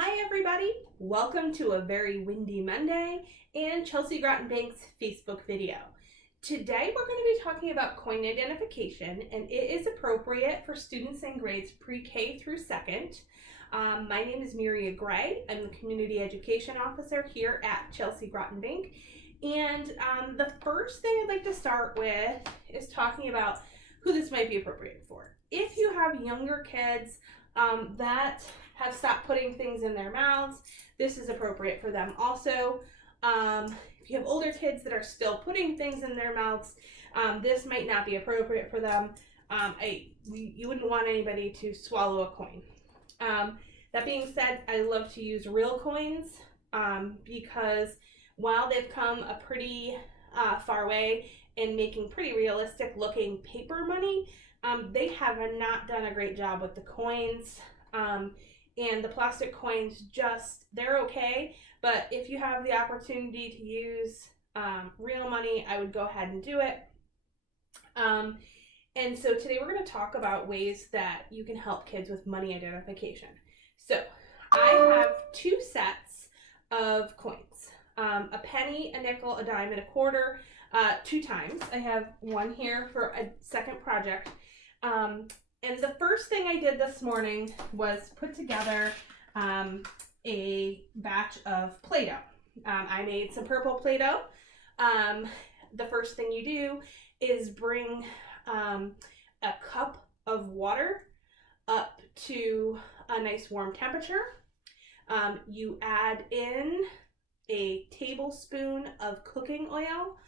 Hi everybody, welcome to a very windy Monday and Chelsea Groton Bank's Facebook video. Today we're going to be talking about coin identification, and it is appropriate for students in grades pre-K through 2nd. My name is Miria Gray. I'm the Community Education Officer here at Chelsea Groton Bank, and the first thing I'd like to start with is talking about who this might be appropriate for. If you have younger kids that have stopped putting things in their mouths, this is appropriate for them. Also, if you have older kids that are still putting things in their mouths, this might not be appropriate for them. You wouldn't want anybody to swallow a coin. That being said, I love to use real coins because while they've come a pretty far way in making pretty realistic looking paper money, they have not done a great job with the coins. And the plastic coins, they're okay, but if you have the opportunity to use real money, I would go ahead and do it. And so today we're going to talk about ways that you can help kids with money identification. So I have two sets of coins, a penny, a nickel, a dime, and a quarter, 2 times. I have one here for a second project. And the first thing I did this morning was put together a batch of Play-Doh. I made some purple Play-Doh. The first thing you do is bring a cup of water up to a nice warm temperature. You add in a tablespoon of cooking oil.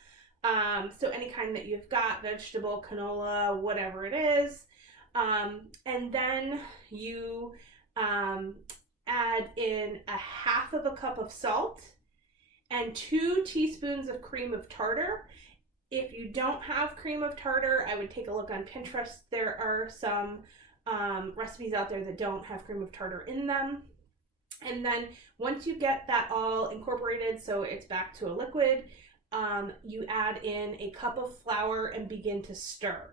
So any kind that you've got, vegetable, canola, whatever it is. And then you add in a half of a cup of salt and 2 teaspoons of cream of tartar. If you don't have cream of tartar, I would take a look on Pinterest. There are some recipes out there that don't have cream of tartar in them. And then once you get that all incorporated so it's back to a liquid, you add in a cup of flour and begin to stir.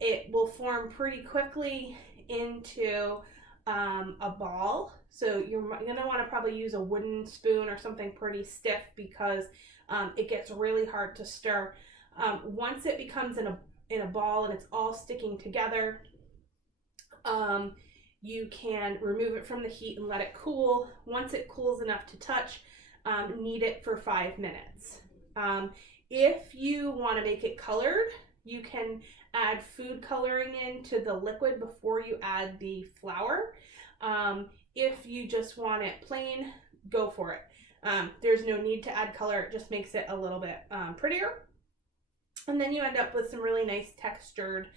It will form pretty quickly into a ball. So you're going to want to probably use a wooden spoon or something pretty stiff because it gets really hard to stir. Once it becomes in a ball and it's all sticking together, you can remove it from the heat and let it cool. Once it cools enough to touch, knead it for 5 minutes. If you want to make it colored, you can add food coloring into the liquid before you add the flour. If you just want it plain, go for it. There's no need to add color. It just makes it a little bit prettier. And then you end up with some really nice textured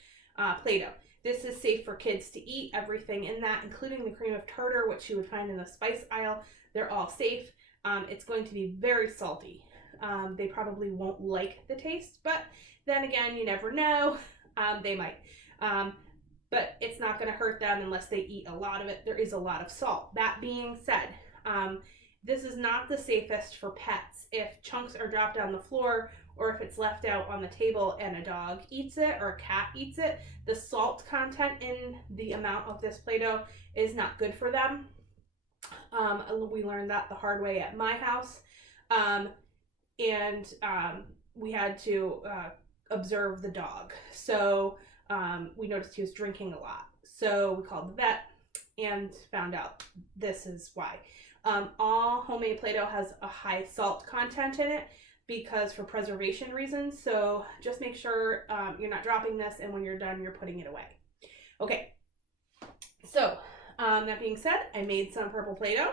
Play-Doh. This is safe for kids to eat. Everything in that, including the cream of tartar, which you would find in the spice aisle, they're all safe. It's going to be very salty. They probably won't like the taste, but then again, you never know. They might. But it's not going to hurt them unless they eat a lot of it. There is a lot of salt. That being said, this is not the safest for pets. If chunks are dropped on the floor or if it's left out on the table and a dog eats it or a cat eats it, the salt content in the amount of this Play-Doh is not good for them. We learned that the hard way at my house. And we had to observe the dog. So we noticed he was drinking a lot. So we called the vet and found out this is why. All homemade Play-Doh has a high salt content in it because for preservation reasons. So just make sure you're not dropping this, and when you're done, you're putting it away. Okay, so that being said, I made some purple Play-Doh.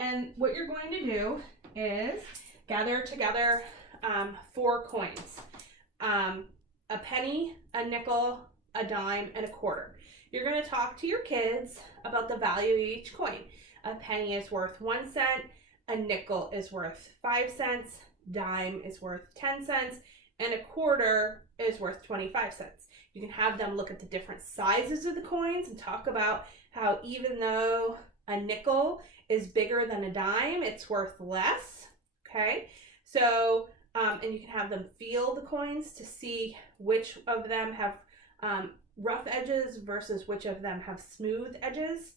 And what you're going to do is gather together 4 coins. A penny, a nickel, a dime, and a quarter. You're going to talk to your kids about the value of each coin. A penny is worth 1 cent, a nickel is worth 5 cents, dime is worth 10 cents, and a quarter is worth 25 cents. You can have them look at the different sizes of the coins and talk about how even though a nickel is bigger than a dime, it's worth less. Okay, so and you can have them feel the coins to see which of them have rough edges versus which of them have smooth edges.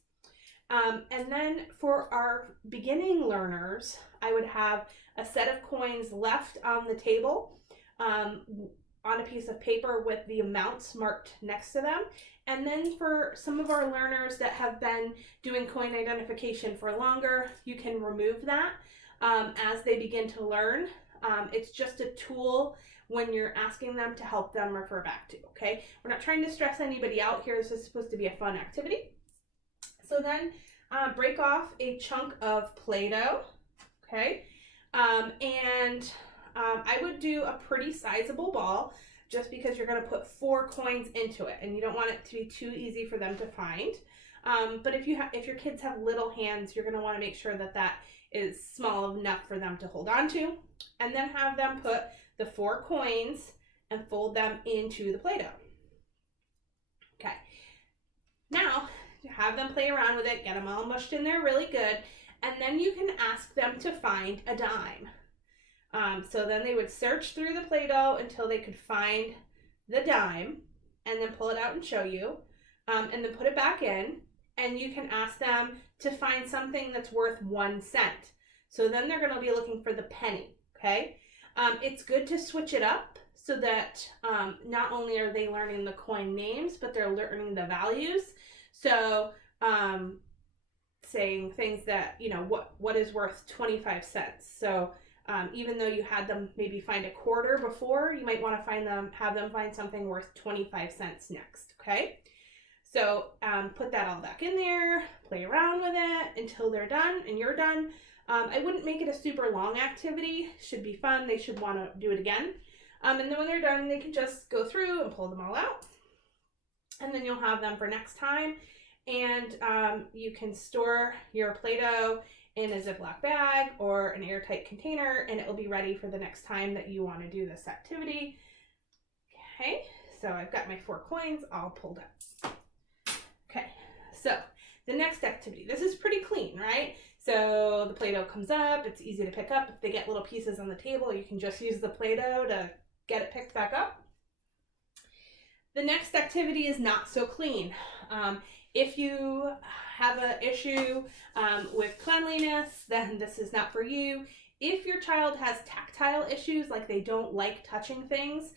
And then for our beginning learners, I would have a set of coins left on the table on a piece of paper with the amounts marked next to them. And then for some of our learners that have been doing coin identification for longer, you can remove that as they begin to learn. It's just a tool when you're asking them to help them refer back to, okay? We're not trying to stress anybody out here. This is supposed to be a fun activity. So then break off a chunk of Play-Doh, okay? I would do a pretty sizable ball just because you're going to put 4 coins into it and you don't want it to be too easy for them to find. But if your kids have little hands, you're going to want to make sure that that is small enough for them to hold on to, and then have them put the 4 coins and fold them into the Play-Doh. Okay. Now, have them play around with it, get them all mushed in there really good, and then you can ask them to find a dime. So then they would search through the Play-Doh until they could find the dime, and then pull it out and show you, and then put it back in, and you can ask them to find something that's worth 1 cent. So then they're going to be looking for the penny, okay? It's good to switch it up so that not only are they learning the coin names, but they're learning the values. So saying things that, you know, what is worth 25 cents. So even though you had them maybe find a quarter before, you might want to have them find something worth 25 cents next, okay? So put that all back in there, play around with it until they're done and you're done. I wouldn't make it a super long activity. Should be fun. They should want to do it again. And then when they're done, they can just go through and pull them all out. And then you'll have them for next time. And you can store your Play-Doh in a Ziploc bag or an airtight container, and it will be ready for the next time that you want to do this activity. Okay, so I've got my 4 coins all pulled up. Okay, so the next activity. This is pretty clean, right? So the Play-Doh comes up, it's easy to pick up. If they get little pieces on the table, you can just use the Play-Doh to get it picked back up. The next activity is not so clean. If you have an issue with cleanliness, then this is not for you. If your child has tactile issues, like they don't like touching things,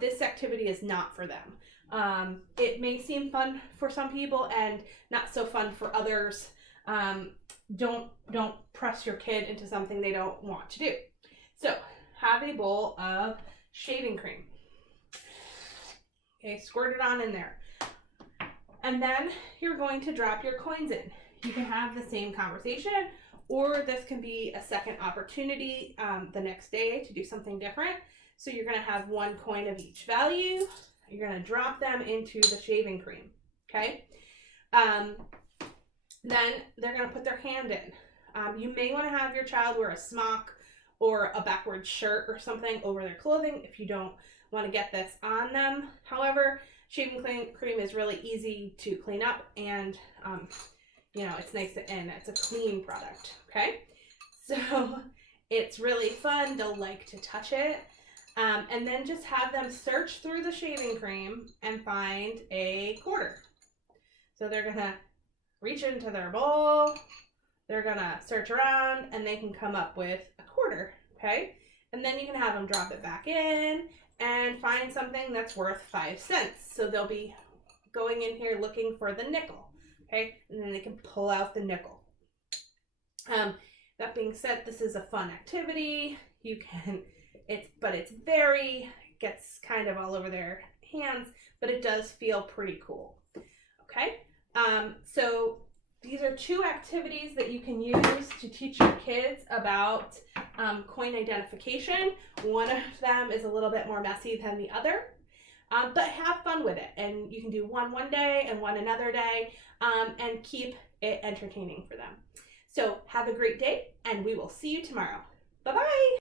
this activity is not for them. It may seem fun for some people and not so fun for others. Don't press your kid into something they don't want to do. So have a bowl of shaving cream. Okay, squirt it on in there. And then you're going to drop your coins in. You can have the same conversation, or this can be a second opportunity the next day to do something different. So you're going to have 1 coin of each value. You're going to drop them into the shaving cream, okay? Then they're going to put their hand in. You may want to have your child wear a smock or a backward shirt or something over their clothing if you don't want to get this on them. However, shaving cream is really easy to clean up, and you know, it's nice and it's a clean product, okay? So it's really fun. They'll like to touch it. And then just have them search through the shaving cream and find a quarter. So they're gonna reach into their bowl, they're gonna search around, and they can come up with a quarter, okay? And then you can have them drop it back in and find something that's worth 5 cents. So they'll be going in here looking for the nickel, okay? And then they can pull out the nickel. That being said, this is a fun activity. You can, gets kind of all over their hands, but it does feel pretty cool, okay? So these are 2 activities that you can use to teach your kids about coin identification. One of them is a little bit more messy than the other, but have fun with it. And you can do one day and one another day, and keep it entertaining for them. So have a great day, and we will see you tomorrow. Bye-bye.